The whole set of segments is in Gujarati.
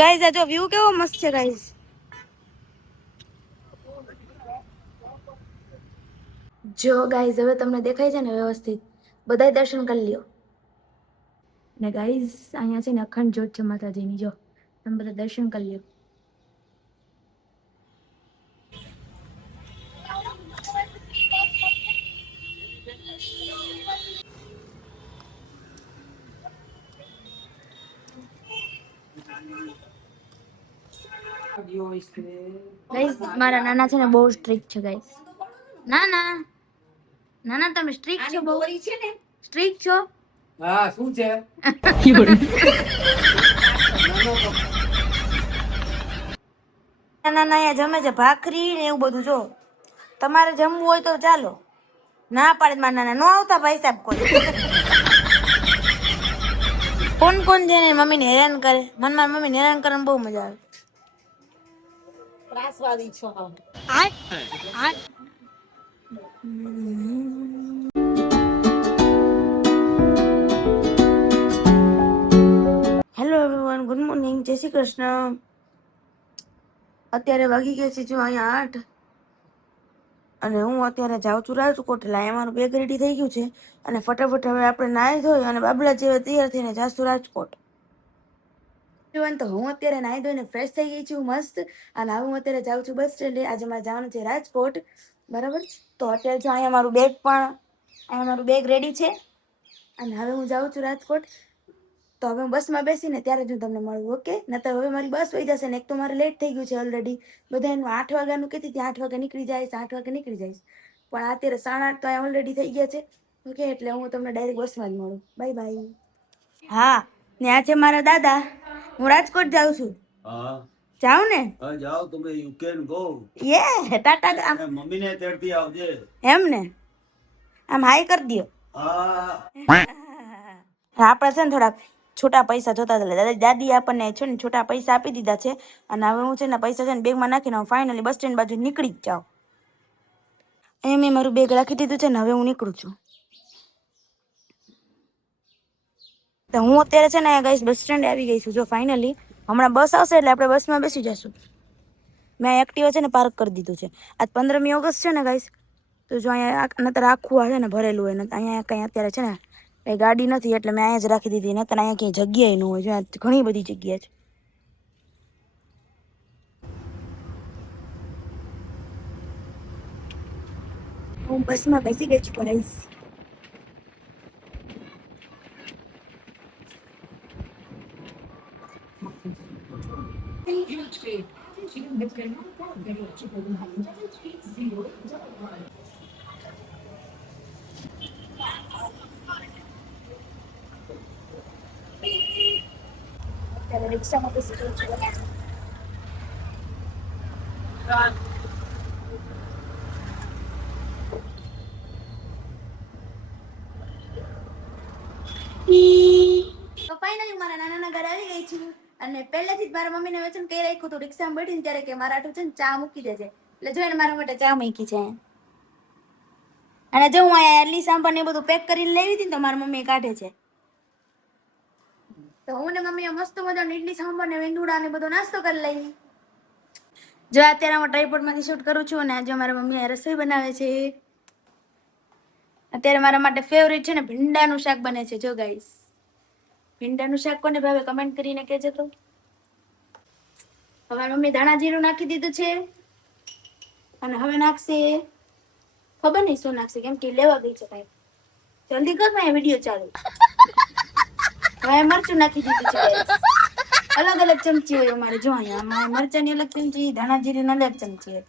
ગાઈઝ આ જો વ્યૂ કેવો મસ્ત છે ગાઈઝ. જો ગાઈઝ હવે તમને દેખાય છે ને વ્યવસ્થિત, બધાય દર્શન કરી લ્યો. ને ગાઈઝ અહીંયા છે ને અખંડ જ્યોત છે માતાજીની, જો તમે બધા દર્શન કરી લ્યો. ગાઈઝ મારા નાના છે ને બહુ સ્ટ્રિક્ટ છે ગાઈઝ. નાના નાના તમે સ્ટ્રિક્ટ છો, બહુ સ્ટ્રિક્ટ છો. હા શું છે? નાના અહીંયા જમે છે ભાખરી ને એવું બધું. જો તમારે જમવું હોય તો ચાલો, ના પાડે મારા નાના નો આવતા ભાઈ સાહેબ કોઈ. કોણ કોણ છે ને મમ્મીને હેરાન કરે, મને મારી મમ્મીને હેરાન કરવાની બહુ મજા આવે. ત્રાસવાદી છો. હેલો એવરીવન, ગુડ મોર્નિંગ, જય શ્રી કૃષ્ણ. અત્યારે વાગી ગયા છે જો અહીંયા 8 અને હું અત્યારે જાઉં છું રાજકોટ. એટલે અહીંયા મારું બેગ રેડી થઈ ગયું છે અને ફટાફટ હવે આપણે નાહી ધોઈ અને બાબલા જેવા તૈયાર થઈને જાશું રાજકોટ. તો હું અત્યારે નાહી ધોઈને ફ્રેશ થઈ ગઈ છું મસ્ત, અને હવે હું અત્યારે જાઉં છું બસ સ્ટેન્ડે. આજે મારે જવાનું છે રાજકોટ, બરાબર. તો અત્યારે જો અહીંયા મારું બેગ રેડી છે અને હવે હું જાઉં છું રાજકોટ. તો હવે હું બસમાં બેસીને ત્યારે જ હું તમને મળું, ઓકે? નહીતર હવે મારી બસ વહી જશે ને એક તો મારે લેટ થઈ ગયું છે ઓલરેડી. બધા એનું 8 વાગ્યાનું કહેતી હતી, 8 વાગે નીકળી જઈશ, 8 વાગે નીકળી જઈશ, પણ અત્યારે 8:30 તો અહીંયા ઓલરેડી થઈ ગયા છે, ઓકે? એટલે હું તમને ડાયરેક્ટ બસમાં જ મળું. Bye bye. હા ને આ છે મારા દાદા. હું રાજકોટ જાઉં છું. હા જાઉં ને? હા જાઓ તમે, યુ કેન ગો. યે ટાટા. મમ્મીને તેડતી આવજે. એમ ને? આમ હાઈ કરી દયો. હા આપણે છે ને થોડા છોટા પૈસા જોતા હતા. દાદી આપણને છે ને છોટા પૈસા આપી દીધા છે અને હવે હું છે ને પૈસા છે ને બેગમાં નાખીને હું ફાઇનલી બસ સ્ટેન્ડ બાજુ નીકળી જ જાઉં. અહીંયા મેં મારું બેગ રાખી દીધું છે ને હવે હું નીકળું છું. તો હું અત્યારે છે ને ગાઈસ બસ સ્ટેન્ડ આવી ગઈ છું જો ફાઇનલી. હમણાં બસ આવશે એટલે આપણે બસમાં બેસી જશું. મેં એક્ટિવા છે ને પાર્ક કરી દીધું છે. આજ 15મી ઓગસ્ટ છે ને ગાઈસ, તો જો અહીંયા નતર આખું છે ને ભરેલું હોય ને અહીંયા કંઈ અત્યારે છે ને કંઈ ગાડી નથી એટલે મેં અહીંયા જ રાખી દીધી. નતર અહીંયા ક્યાંય જગ્યાએ ન હોય, જો ઘણી બધી જગ્યા છે. હું બસમાં બેસી ગઈ છું ગાઈસ. રિક્ષામાં બેસી ગઈ છું. તો ફાઇનલી મારા નાનાના ઘરે આવી ગઈ છું અને પહેલેથી જ મારા મમ્મીને વચન કહી રાખ્યું હતું રિક્ષામાં બેઠીને ત્યારે કે મારા આટું છે ને ચા મૂકી દેજે. એટલે જો એને મારા માટે ચા મૂકી છે. અને જો હું અહીંયા એરલી સાંભાર ને બધું પેક કરીને લેવી હતી ને તો મારા મમ્મી કાઢે છે. તો હું ને મમ્મીએ મસ્ત મજાનો ઇડલી સાંભાર ને વેંગુડા ને બધો નાસ્તો કરી લઈ. જો અત્યારે હું ટ્રાયપોડમાંથી શૂટ કરું છું અને આજે મારા મમ્મી રસોઈ બનાવે છે. અત્યારે મારા માટે ફેવરિટ છે ને ભીંડાનું શાક બને છે. જો ગાઈસ ભીંડાનું શાક કોને ભાવે કમેન્ટ કરીને કહેજો તો. હવે મમ્મી ધાણા જીરું નાખી દીધું છે અને હવે નાખશે ખબર નહીં શું નાખશે, કેમ કે લેવા ગઈ છે ભાઈ. જલ્દી કર ભાઈ, વિડીયો ચાલુ. હવે મરચું નાખી દીધું છે. અલગ અલગ ચમચી હોય અમારે. જો અહીંયા મરચાની અલગ ચમચી, ધાણા જીરું અલગ ચમચી હોય.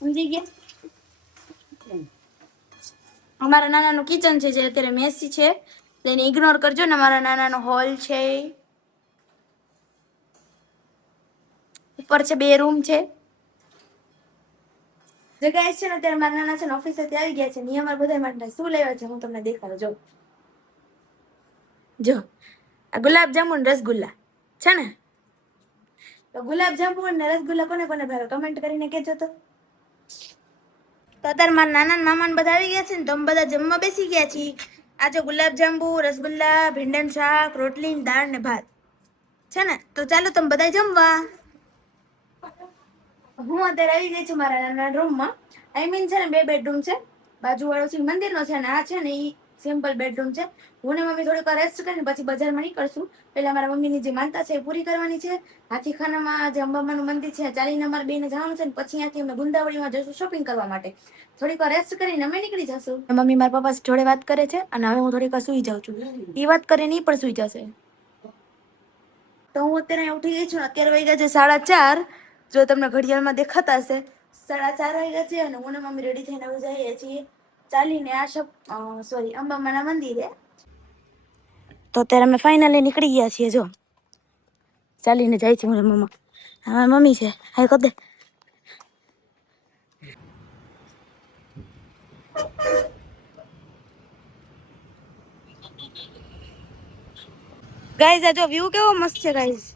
સમજી ગયા? અમારા નાનાનું કિચન છે જે અત્યારે મેસી છે, તેને ઇગ્નોર કરજો ને. મારા નાનાનો હોલ છે, ઉપર છે 2 રૂમ છે. જગ્યાએ છે ને અત્યારે મારા નાના છે ને ઓફિસેથી આવી ગયા છે. નિયમર બધા માટે શું લેવા છે હું તમને દેખાડું. જો આ ગુલાબ જાંબુ ને રસગુલ્લા છે ને, તો ગુલાબ જાંબુ ને રસગુલ્લા કોને કોને ભાવે કમેન્ટ કરીને કહેજો તો. તો અત્યારે મારા નાના મામા ને બધા આવી ગયા છે ને, તો અમે બધા જમવા બેસી ગયા છીએ. આજે ગુલાબ જાંબુ, રસગુલ્લા, ભીંડાનું શાક, રોટલી, દાળ ને ભાત છે ને. તો ચાલો તમે બધા જમવા. હું અત્યારે આવી ગઈ છું મારા નાના રૂમમાં. આઈ મીન છે ને 2 બેડરૂમ છે. બાજુવાળો છે મંદિરનો છે અને આ છે ને ઈ સિમ્પલ બેડરૂમ છે. હું ને મમ્મી થોડીક રેસ્ટ કરીને પછી બજારમાં નીકળશું. પહેલા મારા મમ્મીની જે માનતા છે એ પૂરી કરવાની છે. હાથીખાનામાં જે અંબામાનું મંદિર છે ચાલીને અમારે બેને જવાનું છે ને પછી ત્યાંથી અમે ગુંદાવડીમાં જઈશું શોપિંગ કરવા માટે. થોડીક વાર રેસ્ટ કરીને અમે નીકળી જશું. મમ્મી મારા પપ્પા જોડે વાત કરે છે અને હવે હું થોડીક વાર સૂઈ જાઉં છું. એ વાત કરીને ઈ પણ સૂઈ જશે. તો હું અત્યારે ઉઠી ગઈ છું. અત્યારે વાગ્યા છે 4:30. જો તમને ઘડિયાળમાં દેખાતા હશે 4:30 વાગ્યા છે અને હું ને મમ્મી રેડી થઈને હવે જઈએ છીએ ચાલીને અંબામાના મંદિરે. તો અત્યારે અમે ફાઇનલી નીકળી ગયા છીએ. જો ચાલીને જાય છે હું ને મમ્મા. હા મમ્મી છે. હાય કર દે. ગાઈઝ આ જો વ્યૂ કેવો મસ્ત છે ગાઈઝ.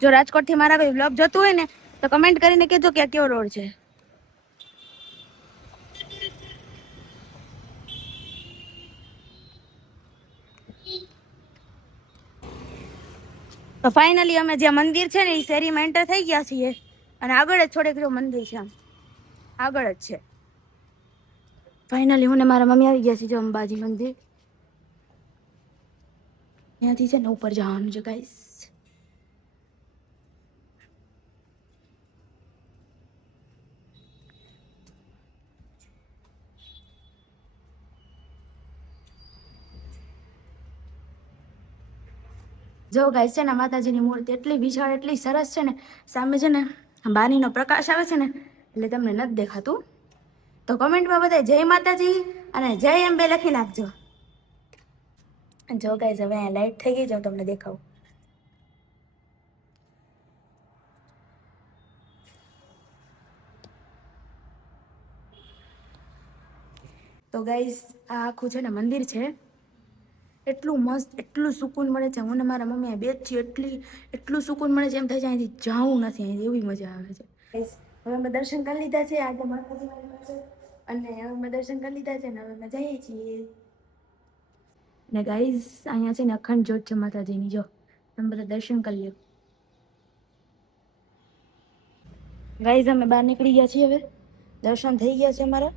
જો રાજકોટ થી મારા કોઈ બ્લોગ જોતું હોય ને તો કમેન્ટ કરીને કહેજો કે આ કેવો રોડ છે. તો ફાઇનલી અમે જે મંદિર છે ને એ શેરીમાં એન્ટર થઈ ગયા છીએ અને આગળ જ થોડેક મંદિર છે. આમ આગળ જ છે. ફાઇનલી હું ને મારા મમ્મી આવી ગયા છે. જો અંબાજી મંદિર ત્યાંથી છે ને ઉપર જવાનું છે ગાઈસ. જો ગાઈસ છે ને માતાજીની મૂર્તિ એટલી વિશાળ એટલી સરસ છે ને સામે છે ને બારીનો પ્રકાશ આવે છે ને એટલે તમને નથી દેખાતું. તો કમેન્ટમાં બધા જય માતાજી અને જય અંબે લખી નાખજો. જો ગાઈસ હવે અહીંયા લાઈટ થઈ ગઈ છે. હું તમને દેખાવું. તો ગાઈસ આ આખું છે ને મંદિર છે. એટલું મસ્ત એટલું સુકૂન મળે છે. હું ને મારા મમ્મી બે જ છીએ એટલું સુકૂન મળે છે એમ થાય છે અહીંથી જાવું નથી. અહીંથી એવી મજા આવે છે. હવે અમે દર્શન કરી લીધા છે આજે માતાજીની પાસે અને હવે અમે દર્શન કરી લીધા છે ને હવે અમે જઈએ છીએ. ને ગાઈસ અહીંયા છે ને અખંડ જ્યોત છે માતાજીની. જો તમે બધા દર્શન કરી લો. ગાઈસ અમે બહાર નીકળી ગયા છીએ. હવે દર્શન થઈ ગયા છે અમારા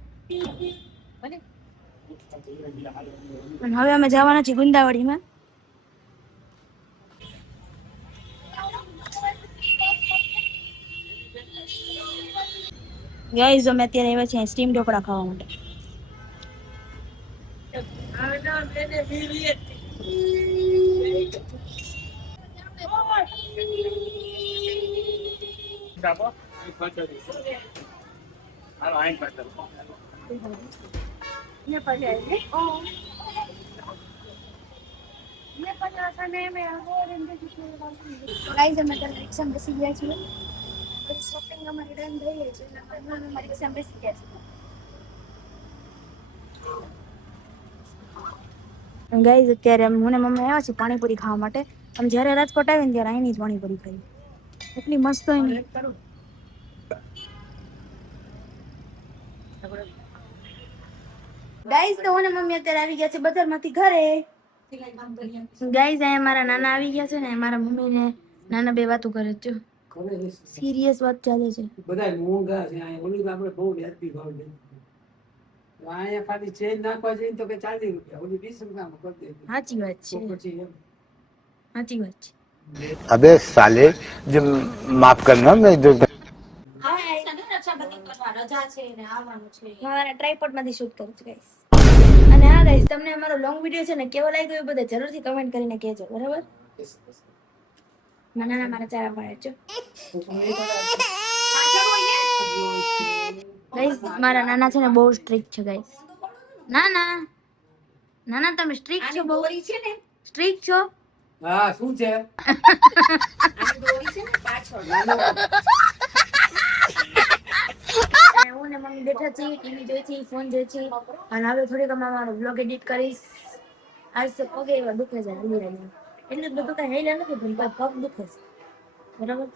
અને હવે અમે જવાના છીએ ગુંદાવડીમાં. ગાઈસ અમે અત્યારે આવ્યા છીએ સ્ટીમ ઢોકળા ખાવા માટે. ગાઈસ અમે તો રિક્ષામાં બેસી ગયા છીએ. શોપિંગ અમારી ડન થઈ ગઈ છે. અમે રિક્ષામાં બેસી ગયા છીએ. ગાઈસ અત્યારે હું ને મમ્મી આવ્યા છીએ પાણીપુરી ખાવા માટે. અમે જ્યારે રાજકોટ આવીને ત્યારે અહીંની જ પાણીપુરી ખાઈ. એટલી મસ્ત હોય ને. ગાઈસ તો હું ને મમ્મી અત્યારે આવી ગયા છે બજારમાંથી ઘરે. ગાઈસ અહીંયા મારા નાના આવી ગયા છે ને મારા મમ્મી ને નાના બે વાતો કરે છે. સિરિયસ વાત ચાલે છે. બધા મોંઘા છે. અહીંયા ઓલી આપણે બહુ વ્યાજબી ભાવ લે. અહીંયા ખાલી ચેન નાખવા જઈએ તો કે 40 રૂપિયા, ઓલી 20 રૂપિયામાં કરી દે. સાચી વાત છે. પછી એમ સાચી વાત છે. अबे साले जो माफ करना मैं जो મારા ટ્રાયપોડમાંથી શૂટ કરું છું ગાઈસ. અને હા ગાઈસ તમને અમારો લોંગ વિડિયો છે ને કેવો લાગ્યો એ બધા જરૂરથી કમેન્ટ કરીને કહેજો. બરાબર. નાના મારા ચારા પાડે છે. ગાઈસ મારા નાના છે ને બહુ સ્ટ્રિક્ટ છે ગાઈસ. નાના તમે સ્ટ્રિક્ટ છો બહુ છે ને. સ્ટ્રિક્ટ છો. હા શું છે આની દોરી છે ને પાછળ હું ને મમ્મી બેઠા છીએ ટીવી જોઈ છે ફોન જોઈ છે અને હવે થોડીક મારો વ્લોગ એડિટ કરીશ. આજ તો પગે એવા દુખે છે હલી રહી એટલું બધું કઈ હેલા નથી પણ પગ દુખે છે. બરાબર.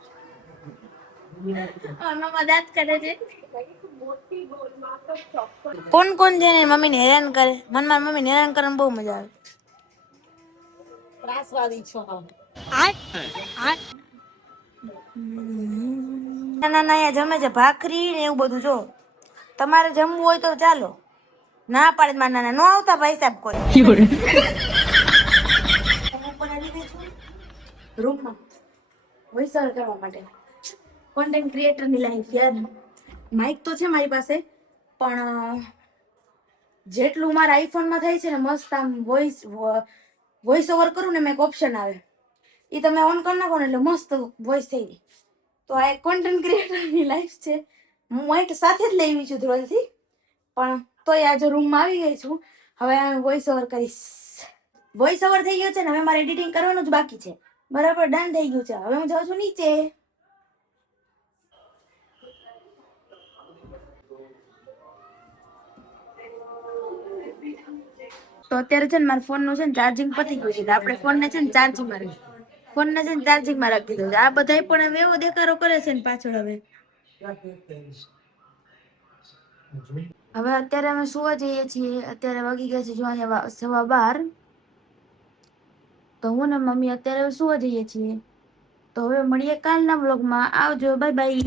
મમ્મા દાંત કાઢે છે. કોણ કોણ છે ને મમ્મીને હેરાન કરે? મને મારી મમ્મીને હેરાન કરવાની બહુ મજા આવે. ત્રાસવાદી છો. નાના નાના અહીંયા જમે છે ભાખરી ને એવું બધું. જો તમારે જમવું હોય તો ચાલો. ના પાડે મારા નાના નો આવતા ભાઈ સાહેબ કોઈ. રૂમમાં વોઇસઓવર કરવા માટે કોન્ટેન્ટ ક્રિએટરની લાઈફ યાર. માઇક તો છે મારી પાસે, પણ જેટલું મારા આઈફોનમાં થાય છે ને મસ્ત આમ વોઇસ ઓવર કરું ને મેં એક ઓપ્શન આવે, એ તમે ઓન કરી નાખો ને એટલે મસ્ત વોઇસ થઈ ગઈ. તો આ એક કોન્ટેન્ટ ક્રિએટરની લાઈફ છે. હું માઇક સાથે જ લેવી છું ધ્રોલથી, પણ તોય આજે રૂમમાં આવી ગઈ છું. હવે વોઇસ ઓવર કરીશ. વોઇસ ઓવર થઈ ગયો છે ને, હવે મારે એડિટિંગ કરવાનું જ બાકી છે. બરાબર ડન થઈ ગયું છે. હવે હું જાઉં છું નીચે. તો અત્યારે છે ને મારા ફોનનું છે ને ચાર્જિંગ પતી ગયું છે. આપણે ફોનને છે ને ચાર્જિંગમાં રાખી દીધો છે. આ બધાય પણ હવે એવો દેખાડો કરે છે ને પાછળ. હવે અત્યારે અમે સુવા જઈએ છીએ. અત્યારે વાગી ગયા છે જો અહીંયા 12:15. તો હું ને મમ્મી અત્યારે સુવા જઈએ છીએ. તો હવે મળીએ કાલના વ્લોગમાં. આવજો, બાય બાય.